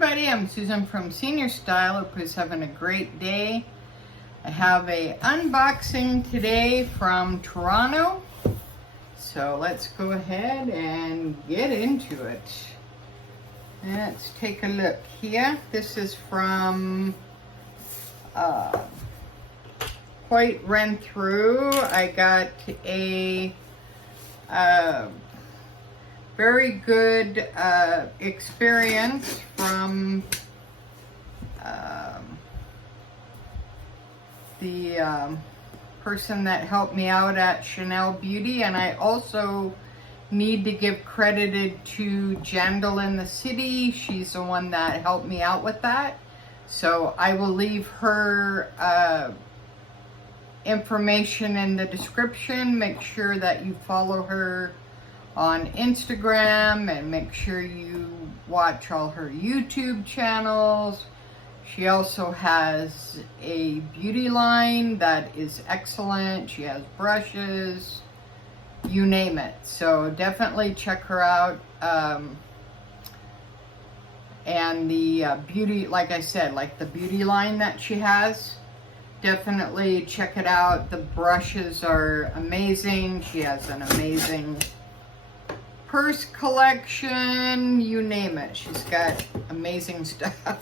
everybody, I'm Susan from Senior Style. Hope you're having a great day. I have a unboxing today from Toronto. So let's go ahead and get into it. Let's take a look here. This is from White Ren Through. I got a very good experience from the person that helped me out at Chanel Beauty, and I also need to give credit to Jandal in the City. She's the one that helped me out with that. So I will leave her information in the description. Make sure that you follow her on Instagram and make sure you watch all her YouTube channels. She also has a beauty line that is excellent. She has brushes, you name it. So definitely check her out. And the beauty, like I said, like the beauty line that she has, definitely check it out. The brushes are amazing. She has an amazing purse collection, you name it. She's got amazing stuff.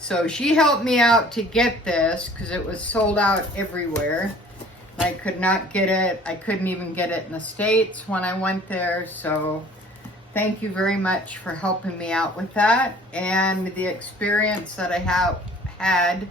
So she helped me out to get this because it was sold out everywhere. I could not get it. I couldn't even get it in the States when I went there. So thank you very much for helping me out with that. And the experience that I have had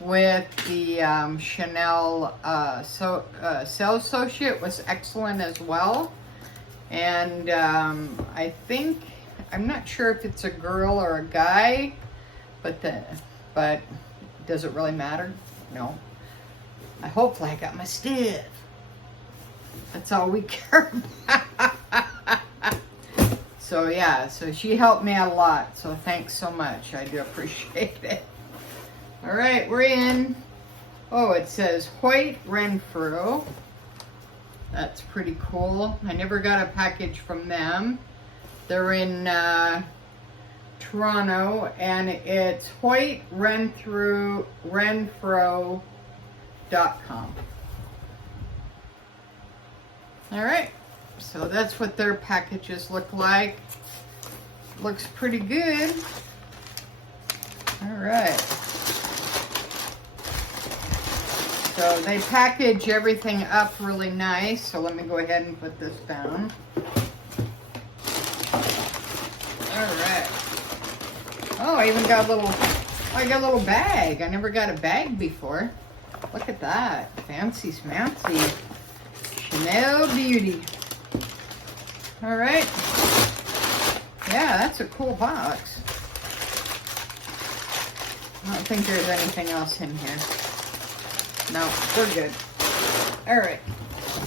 with the Chanel sales associate was excellent as well. And I think, I'm not sure if it's a girl or a guy, but does it really matter? No. Hopefully I got my stuff. That's all we care about. So yeah, so she helped me out a lot. So thanks so much. I do appreciate it. All right, we're in. Oh, it says White Renfrew. That's pretty cool. I never got a package from them. They're in Toronto, and it's whiterenfro.com. All right, so that's what their packages look like. Looks pretty good. All right. So they package everything up really nice. So let me go ahead and put this down. All right. Oh, I even got a little, I got a little bag. I never got a bag before. Look at that. Fancy smancy. Chanel Beauty. All right. Yeah, that's a cool box. I don't think there's anything else in here. No, we're good. All right.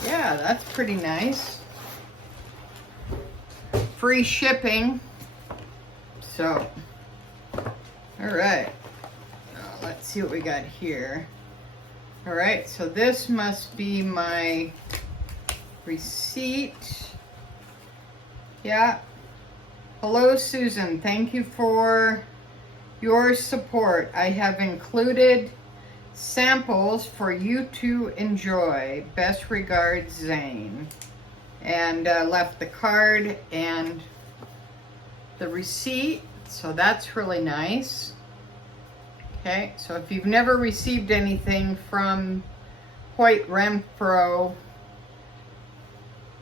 Yeah, that's pretty nice. Free shipping. So, all right. Let's see what we got here. All right, so this must be my receipt. Yeah. Hello, Susan. Thank you for your support. I have included samples for you to enjoy. Best regards, Zane. And left the card and the receipt. So that's really nice. Okay, so if you've never received anything from White Renfrew,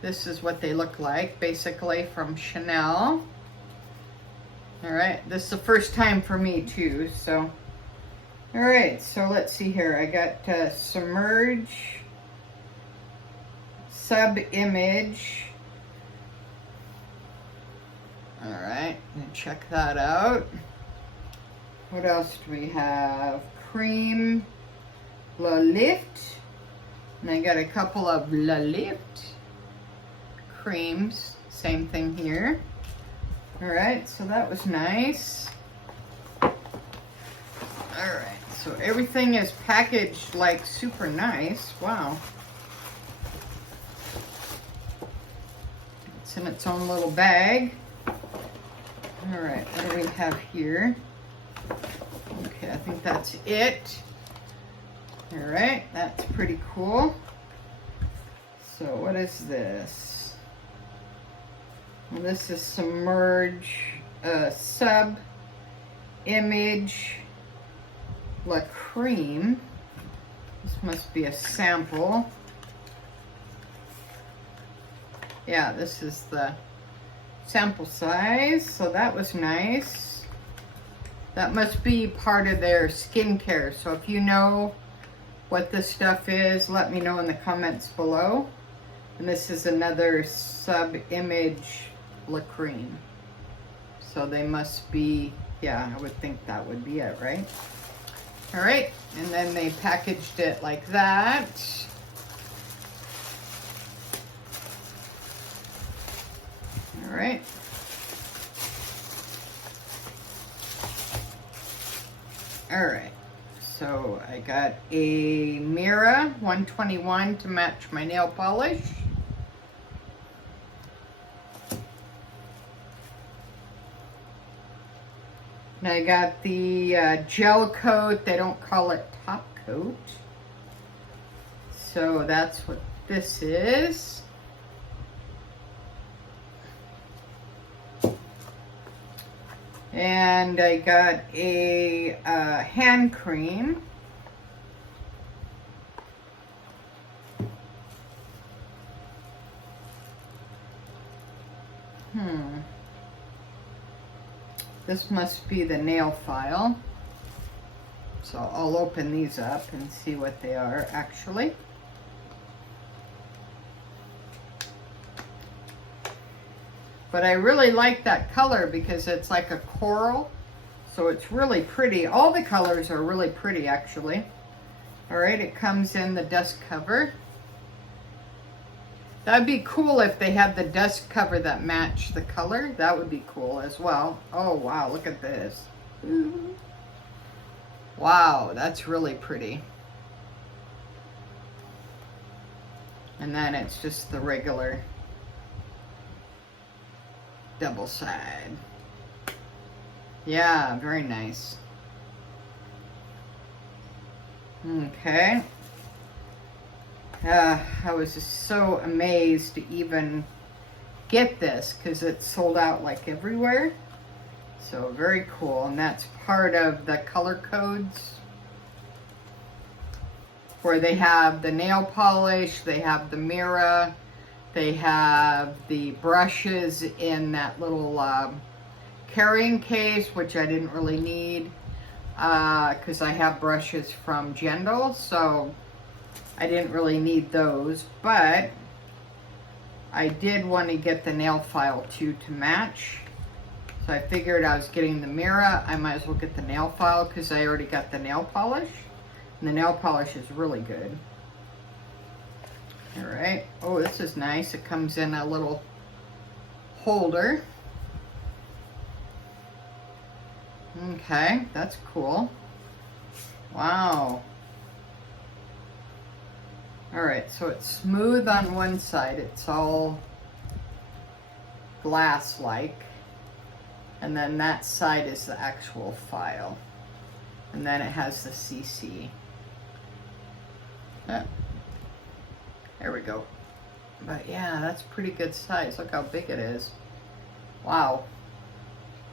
this is what they look like, basically, from Chanel. All right, this is the first time for me too, so. All right, so let's see here. I got Submerge, Sub-Image. All right, check that out. What else do we have? Creme La Lift. And I got a couple of La Lift creams. Same thing here. All right, so that was nice. All right, so everything is packaged like super nice. Wow. It's in its own little bag. All right, what do we have here? Okay, I think that's it. All right, that's pretty cool. So what is this? Well, this is Submerge Sub Image La Creme. This must be a sample. Yeah, this is the sample size, so that was nice. That must be part of their skincare. So if you know what this stuff is, let me know in the comments below. And this is another Sub Image La Creme. So they must be, yeah, I would think that would be it, right? All right, and then they packaged it like that. All right. All right, so I got a mirror, 121 to match my nail polish. And I got the gel coat. They don't call it top coat. So that's what this is. And I got a hand cream. This must be the nail file. So I'll open these up and see what they are actually. But I really like that color because it's like a coral. So it's really pretty. All the colors are really pretty actually. All right, it comes in the dust cover. That'd be cool if they had the dust cover that matched the color. That would be cool as well. Oh, wow, look at this. Ooh. Wow, that's really pretty. And then it's just the regular double side. Yeah, very nice. Okay. I was just so amazed to even get this because it's sold out like everywhere. So very cool. And that's part of the color codes where they have the nail polish, they have the mirror, they have the brushes in that little carrying case, which I didn't really need because I have brushes from Jendal. So I didn't really need those, but I did want to get the nail file too to match. So I figured I was getting the mirror, I might as well get the nail file because I already got the nail polish. And the nail polish is really good. All right. Oh, this is nice. It comes in a little holder. Okay, that's cool. Wow. All right, so it's smooth on one side. It's all glass-like. And then that side is the actual file. And then it has the CC. Ah, there we go. But yeah, that's pretty good size. Look how big it is. Wow.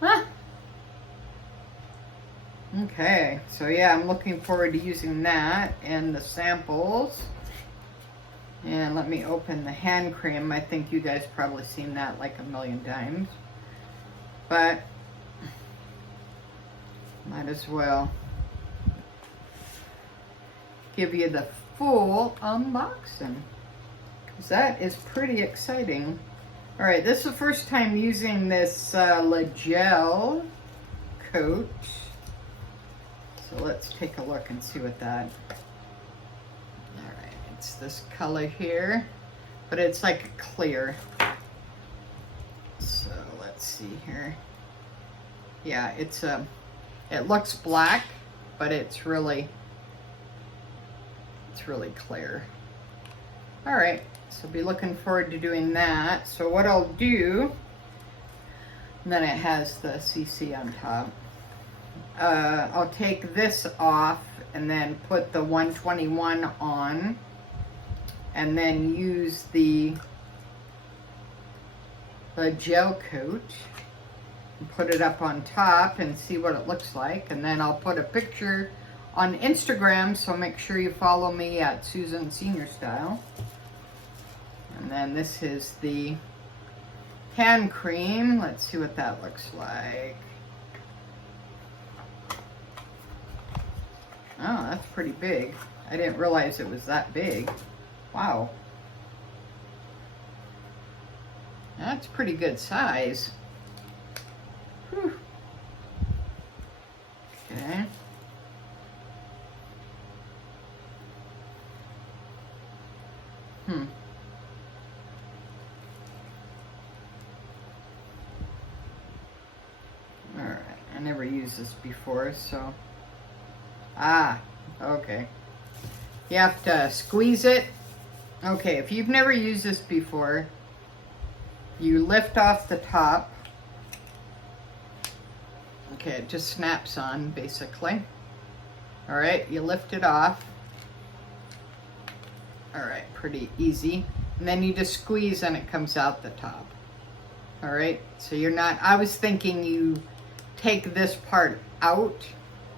Huh. Okay, so yeah, I'm looking forward to using that and the samples. And let me open the hand cream. I think you guys probably seen that like a million times. But might as well give you the full unboxing because that is pretty exciting. All right, this is the first time using this La Gel coat. So let's take a look and see what that. It's this color here, but it's like a clear. So let's see here. Yeah, it looks black, but it's really clear. All right, so be looking forward to doing that. So what I'll do And then it has the CC on top. I'll take this off and then put the 121 on, and then use the gel coat and put it up on top and see what it looks like. And then I'll put a picture on Instagram, so make sure you follow me at susanseniorstyle. And then this is the hand cream. Let's see what that looks like. Oh, that's pretty big. I didn't realize it was that big. Wow. That's pretty good size. Whew. Okay. Alright, I never used this before, so... okay. You have to squeeze it. Okay, if you've never used this before, you lift off the top. Okay, it just snaps on, basically. Alright, you lift it off. Alright, pretty easy. And then you just squeeze and it comes out the top. Alright, so you're not... I was thinking you take this part out,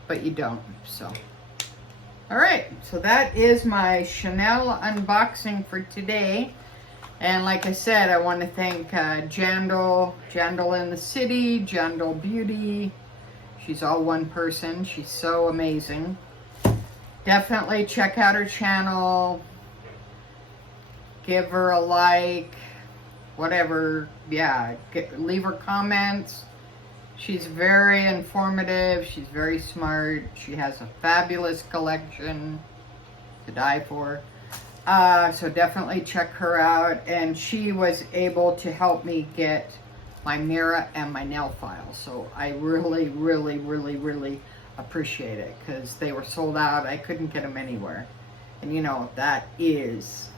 but you don't, so... Alright, so that is my Chanel unboxing for today. And like I said, I want to thank Jandal in the City, Jandal Beauty. She's all one person. She's so amazing. Definitely check out her channel. Give her a like. Whatever. Yeah, leave her comments. She's very informative. She's very smart. She has a fabulous collection to die for. So definitely check her out. And she was able to help me get my mirror and my nail file. So I really, really, really, really appreciate it, because they were sold out. I couldn't get them anywhere. And you know, that is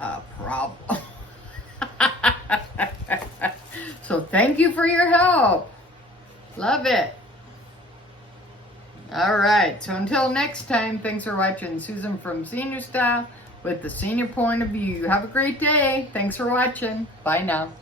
a problem. So thank you for your help. Love it. All right. So until next time, thanks for watching Susan from Senior Style with the senior point of view. Have a great day. Thanks for watching. Bye now.